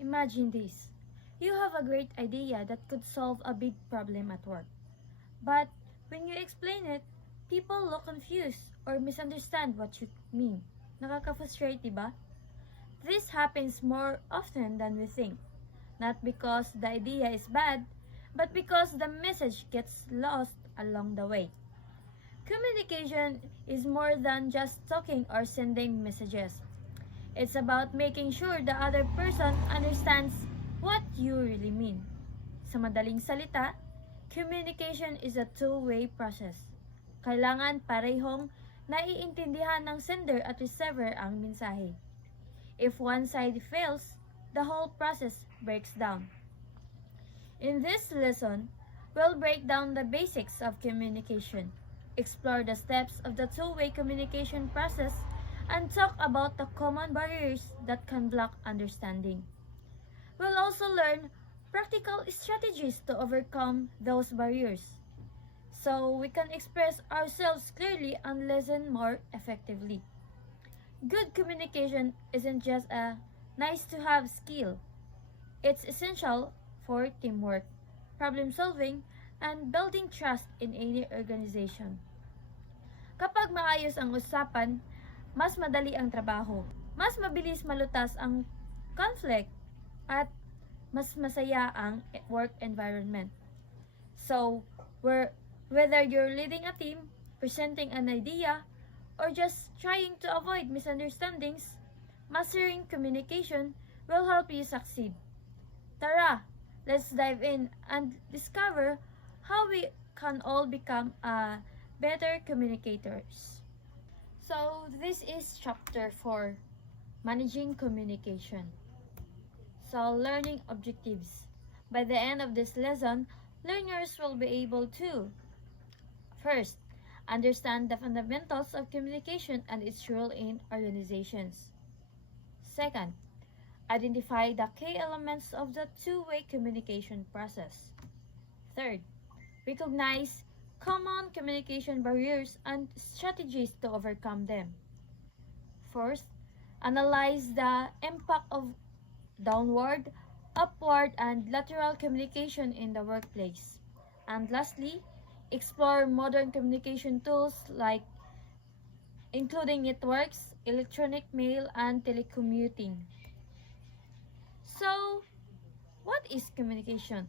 Imagine this. You have a great idea that could solve a big problem at work. But when you explain it, people look confused or misunderstand what you mean. Nakaka-frustrate, diba? This happens more often than we think. Not because the idea is bad, but because the message gets lost along the way. Communication is more than just talking or sending messages. It's about making sure the other person understands what you really mean. Sa madaling salita, communication is a two-way process. Kailangan parehong naiintindihan ng sender at receiver ang mensahe. If one side fails, the whole process breaks down. In this lesson, we'll break down the basics of communication, explore the steps of the two-way communication process, and talk about the common barriers that can block understanding. We'll also learn practical strategies to overcome those barriers, so we can express ourselves clearly and listen more effectively. Good communication isn't just a nice-to-have skill. It's essential for teamwork, problem solving, and building trust in any organization. Kapag maayos ang usapan, mas madali ang trabaho, mas mabilis malutas ang conflict, at mas masaya ang work environment. So, whether you're leading a team, presenting an idea, or just trying to avoid misunderstandings, mastering communication will help you succeed. Tara, let's dive in and discover how we can all become better communicators. So, this is chapter 4, Managing Communication. So, learning objectives. By the end of this lesson, learners will be able to: first, understand the fundamentals of communication and its role in organizations. Second, identify the key elements of the two-way communication process. Third, recognize common communication barriers and strategies to overcome them. Fourth, analyze the impact of downward, upward, and lateral communication in the workplace. And lastly, explore modern communication tools including networks, electronic mail, and telecommuting. So, what is communication?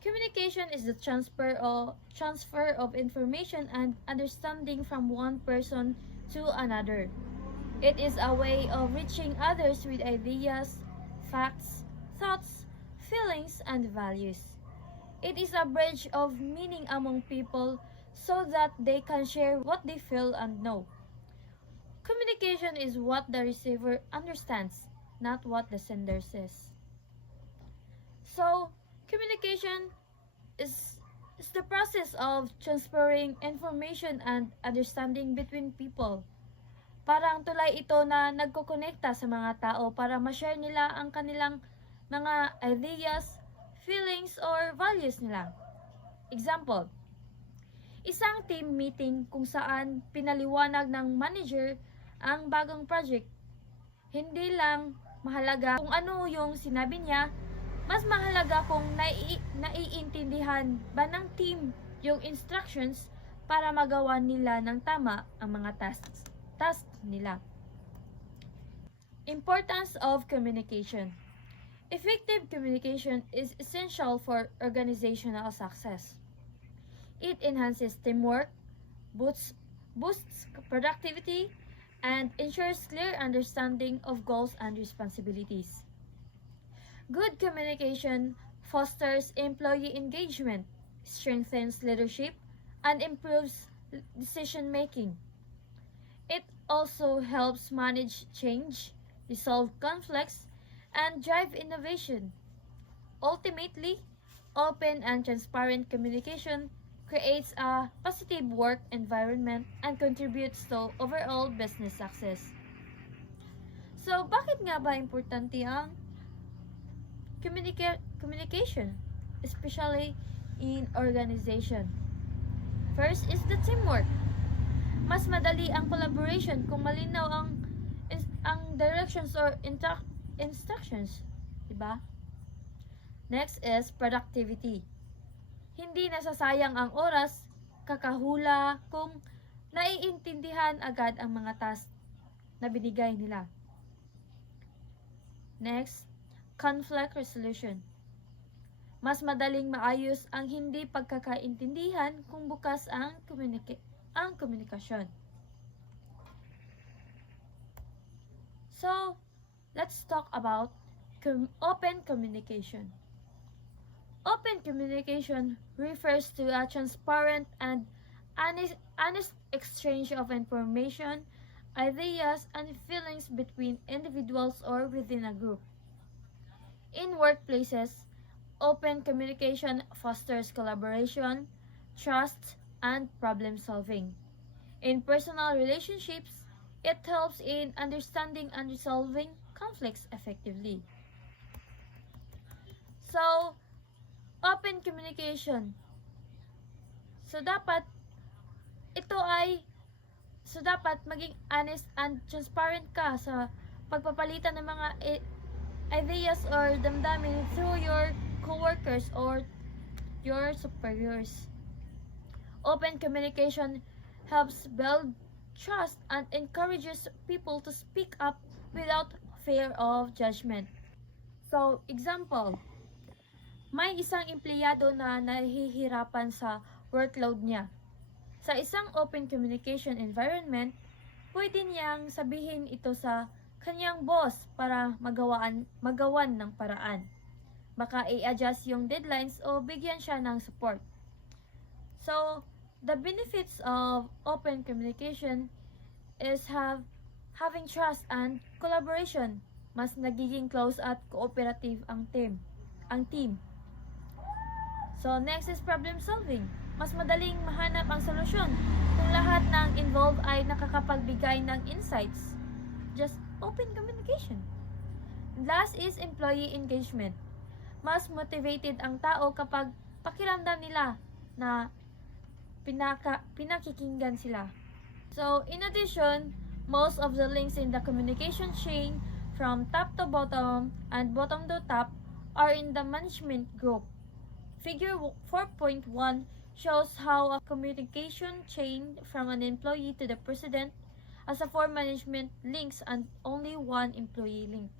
Communication is the transfer of information and understanding from one person to another. It is a way of reaching others with ideas, facts, thoughts, feelings, and values. It is a bridge of meaning among people so that they can share what they feel and know. Communication is what the receiver understands, not what the sender says. So, communication is the process of transferring information and understanding between people. Parang tulay ito na nagkokonekta sa mga tao para ma-share nila ang kanilang mga ideas, feelings, or values nila. Example, isang team meeting kung saan pinaliwanag ng manager ang bagong project. Hindi lang mahalaga kung ano yung sinabi niya, mas mahalaga kung naiintindihan ba ng team yung instructions para magawa nila ng tama ang mga tasks nila. Importance of communication. Effective communication is essential for organizational success. It enhances teamwork, boosts productivity, and ensures clear understanding of goals and responsibilities. Good communication fosters employee engagement, strengthens leadership, and improves decision-making. It also helps manage change, resolve conflicts, and drive innovation. Ultimately, open and transparent communication creates a positive work environment and contributes to overall business success. So, bakit nga ba importante ang communication, especially in organization? First is the teamwork. Mas madali ang collaboration kung malinaw ang directions or instructions, diba? Next is productivity. Hindi nasasayang ang oras, kakahula kung naiintindihan agad ang mga task na binigay nila. Next, conflict resolution. Mas madaling maayos ang hindi pagkakaintindihan kung bukas ang komunikasyon. So, let's talk about open communication. Open communication refers to a transparent and honest exchange of information, ideas, and feelings between individuals or within a group. In workplaces, open communication fosters collaboration, trust, and problem solving. In personal relationships, it helps in understanding and resolving conflicts effectively. So, open communication. So, dapat maging honest and transparent ka sa pagpapalitan ng mga ideas or damdamin through your coworkers or your superiors. Open communication helps build trust and encourages people to speak up without fear of judgment. So, example, may isang empleyado na nahihirapan sa workload niya. Sa isang open communication environment, pwede niyang sabihin ito sa kanyang boss para magawan ng paraan. Baka i-adjust yung deadlines o bigyan siya ng support. So, the benefits of open communication is having trust and collaboration. Mas nagiging close at cooperative ang team. So, next is problem solving. Mas madaling mahanap ang solusyon kung lahat ng involved ay nakakapagbigay ng insights. Just open communication. Last is employee engagement. Mas motivated ang tao kapag pakiramdam nila na pinakikinggan sila. So, in addition, most of the links in the communication chain from top to bottom and bottom to top are in the management group. Figure 4.1 shows how a communication chain from an employee to the president has a 4 management links and only 1 employee link.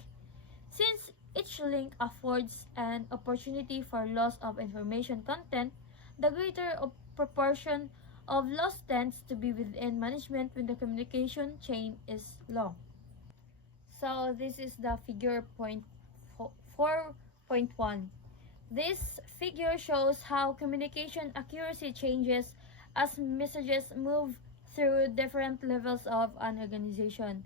Since each link affords an opportunity for loss of information content, the greater proportion of loss tends to be within management when the communication chain is long. So this is the figure 4.1. This figure shows how communication accuracy changes as messages move through different levels of an organization,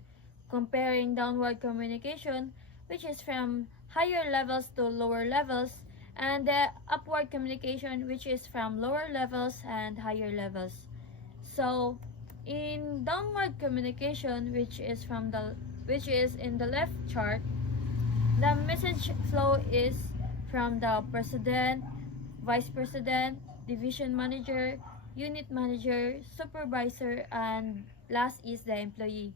comparing downward communication, which is from higher levels to lower levels, and the upward communication, which is from lower levels and higher levels. So, in downward communication, which is in the left chart, the message flow is from the president, vice president, division manager, unit manager, supervisor, and last is the employee.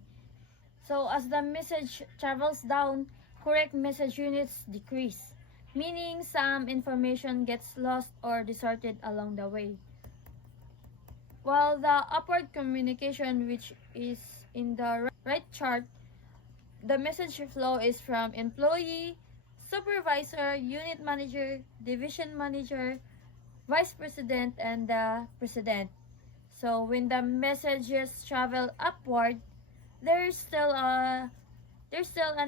So, as the message travels down, correct message units decrease, meaning some information gets lost or distorted along the way. While the upward communication, which is in the right chart, the message flow is from employee, supervisor, unit manager, division manager, vice president, and the president. So when the messages travel upward, there's still an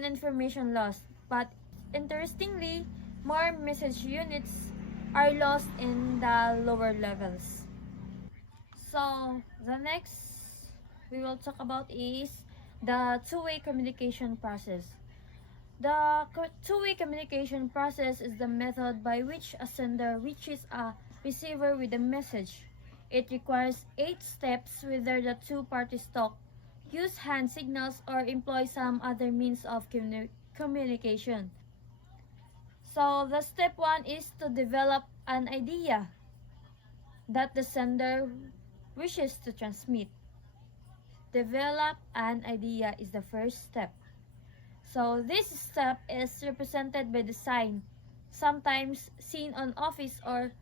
information loss, but interestingly, more message units are lost in the lower levels. So the next we will talk about is the two-way communication process. The two-way communication process is the method by which a sender reaches a receiver with a message. It requires 8 steps whether the two parties talk, use hand signals, or employ some other means of communication. So the step 1 is to develop an idea that the sender wishes to transmit. Develop an idea is the first step. So this step is represented by the sign, sometimes seen on office or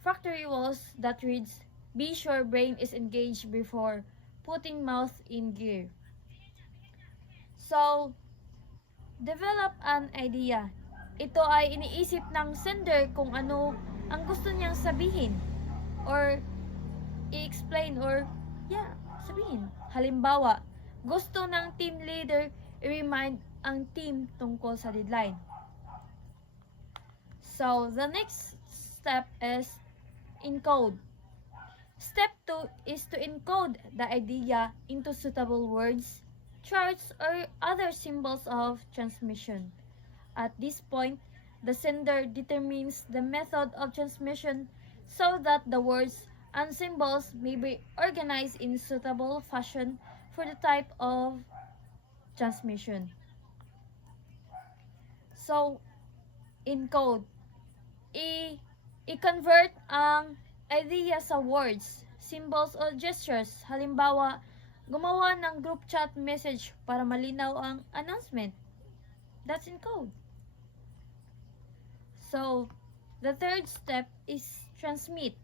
factory walls, that reads, "Be sure brain is engaged before putting mouth in gear." So, develop an idea. Ito ay iniisip ng sender kung ano ang gusto niyang sabihin or i-explain or sabihin. Halimbawa, gusto ng team leader i-remind ang team tungkol sa deadline. So, the next step is encode. Step 2 is to encode the idea into suitable words, charts, or other symbols of transmission. At this point, the sender determines the method of transmission so that the words and symbols may be organized in suitable fashion for the type of transmission. So, encode. I-convert ang idea sa words, symbols, o gestures. Halimbawa, gumawa ng group chat message para malinaw ang announcement. That's encode. So, the third step is transmit.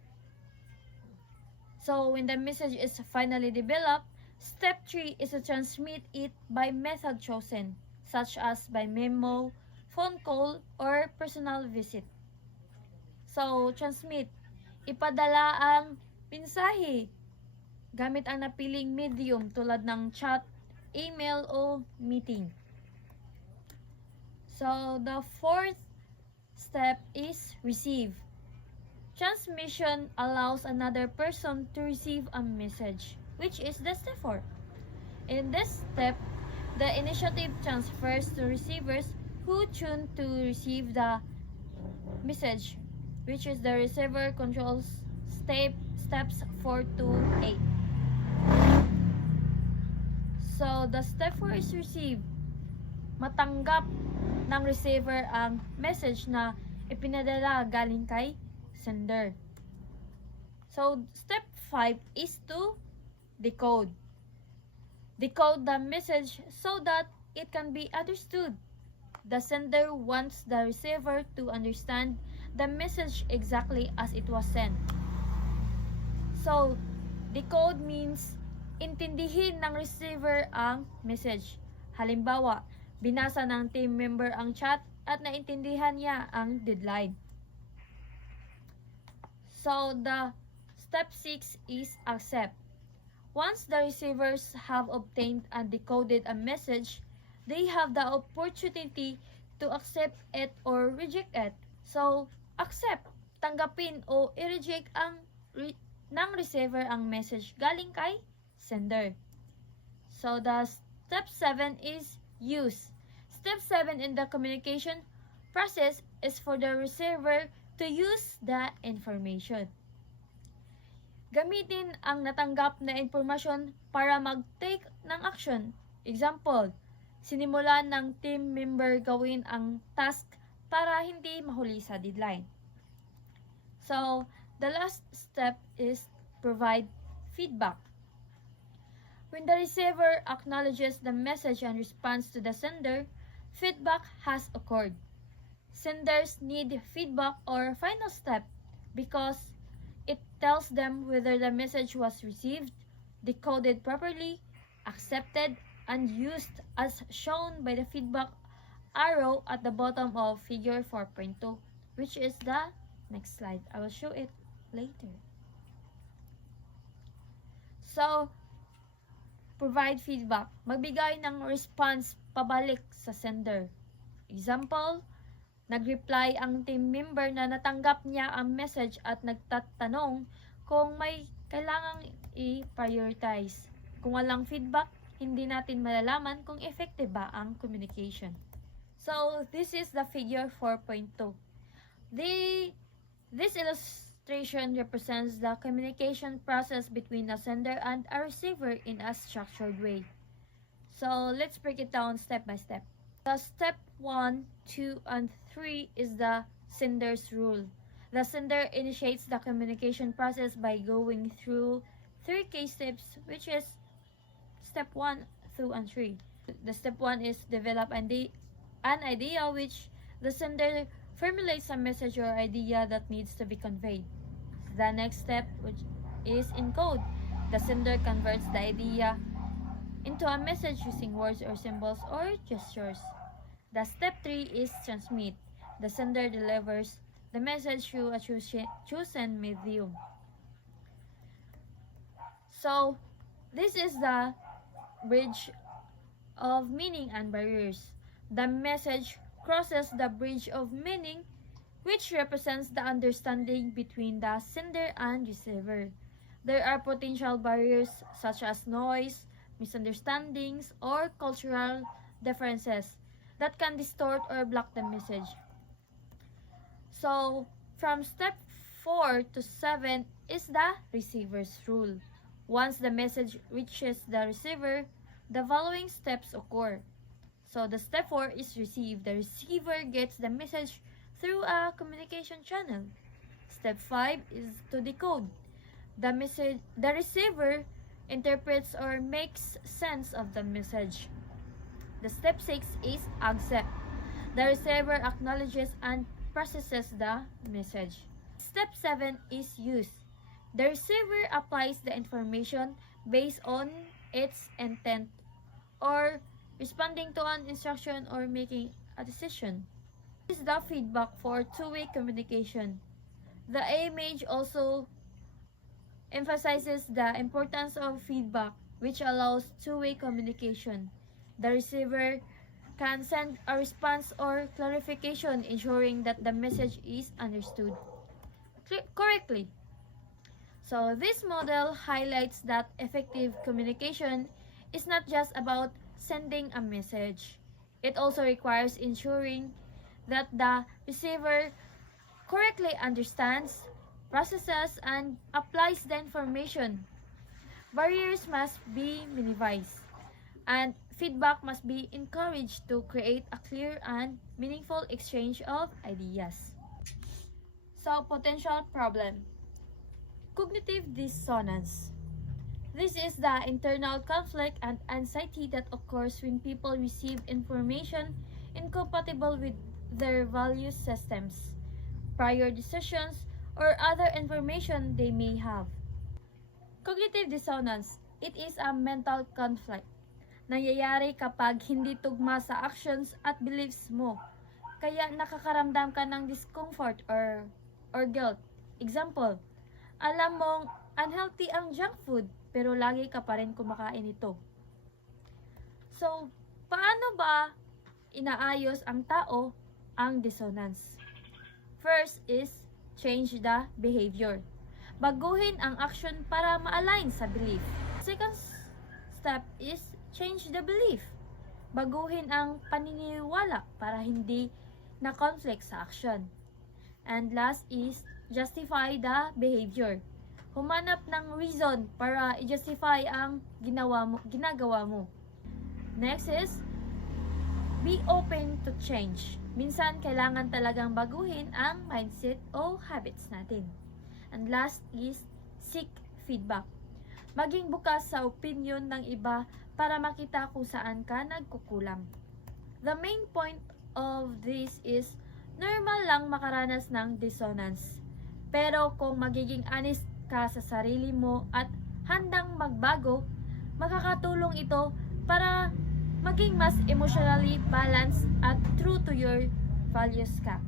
So, when the message is finally developed, step 3 is to transmit it by method chosen, such as by memo, phone call, or personal visit. So, transmit. Ipadala ang mensahe gamit ang napiling medium tulad ng chat, email, o meeting. So, the fourth step is receive. Transmission allows another person to receive a message, which is the step 4. In this step, the initiative transfers to receivers who tune to receive the message, which is the receiver controls steps 4 to 8. So, the step 4 is receive. Matanggap ng receiver ang message na ipinadala galing kay sender. So, step 5 is to decode. Decode the message so that it can be understood. The sender wants the receiver to understand the message exactly as it was sent. So, decode means intindihin ng receiver ang message. Halimbawa, binasa ng team member ang chat at naintindihan niya ang deadline. So, the step 6 is accept. Once the receivers have obtained and decoded a message, they have the opportunity to accept it or reject it. So, accept, tanggapin o i-reject ng receiver ang message galing kay sender. So, the step 7 is use. Step 7 in the communication process is for the receiver to use the information. Gamitin ang natanggap na impormasyon para mag-take ng action. Example, sinimulan ng team member gawin ang task para hindi mahuli sa deadline. So, the last step is provide feedback. When the receiver acknowledges the message and responds to the sender, feedback has occurred. Senders need feedback or final step because it tells them whether the message was received, decoded properly, accepted, and used as shown by the feedback arrow at the bottom of figure 4.2, which is the next slide. I will show it later. So, provide feedback. Magbigay ng response pabalik sa sender. Example, nag-reply ang team member na natanggap niya ang message at nagtatanong kung may kailangang i-prioritize. Kung walang feedback, hindi natin malalaman kung effective ba ang communication. So, this is the figure 4.2. This illustration represents the communication process between a sender and a receiver in a structured way. So, let's break it down step by step. The step 1, 2, and 3 is the sender's rule. The sender initiates the communication process by going through 3 key steps, which is step 1, 2, and 3. The step 1 is develop an idea which the sender formulates a message or idea that needs to be conveyed. The next step, which is encode. The sender converts the idea into a message using words or symbols or gestures. The step 3 is transmit. The sender delivers the message through a chosen medium. So, this is the bridge of meaning and barriers. The message crosses the bridge of meaning, which represents the understanding between the sender and receiver. There are potential barriers such as noise, misunderstandings, or cultural differences that can distort or block the message. So, from step 4 to 7 is the receiver's rule. Once the message reaches the receiver, the following steps occur. So, the step 4 is receive. The receiver gets the message through a communication channel. Step 5 is to decode. The receiver interprets or makes sense of the message. The step 6 is accept. The receiver acknowledges and processes the message. Step 7 is use. The receiver applies the information based on its intent or responding to an instruction or making a decision. This is the feedback for two-way communication. The image also emphasizes the importance of feedback, which allows two-way communication. The receiver can send a response or clarification, ensuring that the message is understood correctly. So this model highlights that effective communication is not just about sending a message. It also requires ensuring that the receiver correctly understands, processes, and applies the information. Barriers must be minimized, and feedback must be encouraged to create a clear and meaningful exchange of ideas. So, potential problem. Cognitive dissonance. This is the internal conflict and anxiety that occurs when people receive information incompatible with their value systems, prior decisions, or other information they may have. Cognitive dissonance, it is a mental conflict. Nangyayari kapag hindi tugma sa actions at beliefs mo, kaya nakakaramdam ka ng discomfort or guilt. Example, alam mong unhealthy ang junk food, pero lagi ka pa rin kumakain ito. So, paano ba inaayos ang tao ang dissonance? First is change the behavior. Baguhin ang action para ma-align sa belief. Second step is change the belief. Baguhin ang paniniwala para hindi na conflict sa action. And last is justify the behavior. Humanap ng reason para i-justify ang ginagawa mo. Next is be open to change. Minsan, kailangan talagang baguhin ang mindset o habits natin. And last is seek feedback. Maging bukas sa opinion ng iba para makita kung saan ka nagkukulang. The main point of this is normal lang makaranas ng dissonance. Pero kung magiging honest ka sa sarili mo at handang magbago, makakatulong ito para maging mas emotionally balanced at true to your values ka.